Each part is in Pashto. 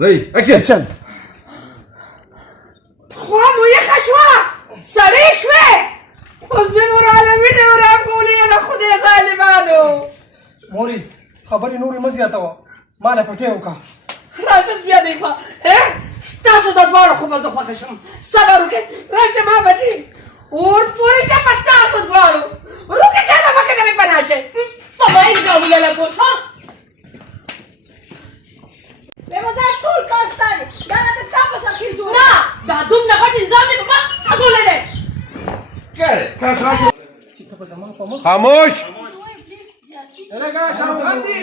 ځئ اکشن. خوا مو یخه شوه سړې شوې اوس مې موراله وینې ورانکولې د خدای ظالمانو. مورې خبرې نورې مه زیاتوه ما له پټې وکړه. راشه بیا دی خوا ستاسو د دواړو خو به زه خوښه شم. صبر وکړئ راشه ما بچي اور پورې شه په تاسو دواړو روکې چا د مخې نه مې پناه شئ. په باید ډولونه لګول ښه بېمه دا ټول کار ستا دی دا راته تا په سر کې جوړ نه دا دومره غټ نظام دی په ما اګولی دی چې ته به زما په مخ خاموش. لږه شاوخوا دي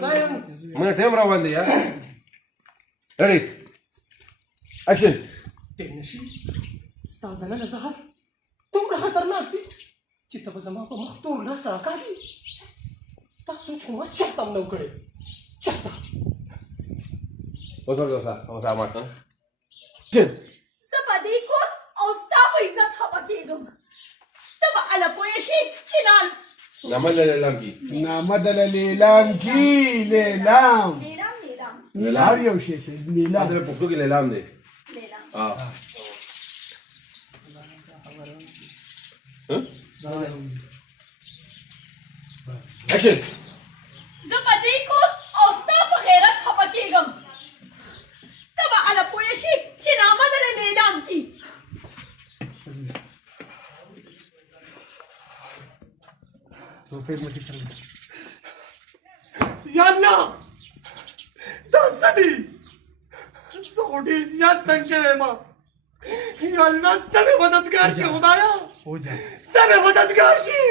صایم مونږ ټایم روان دی یار. ریډي اکشن. تېر نشي ستا دننه زهر دومره خطرناک دی چې ته به زما په مخ تور لاس راکاږي. تا سوچ خو ما چاته هم نه و کړی چاته. اوس ورته اوس ما زه په دې کور او ستا په عزت خفه کېږم ته به هله پوه شې چې نان نامه د لیلام کی نامه د لیلام کی لیلام لیلام هر یو شی چې لیلام د پښتو کې لیلام دی. لیلام اکشن. زه په دې کور او ستا په غیرت خفه کېږم ته به هله پوه شې چې نامه د لیلام کی یا الله دا څه دي زه خو ډېر زیات تنګ شوی یم. یا الله ته مې مددګار شي خدایا ته مې مددګار شي.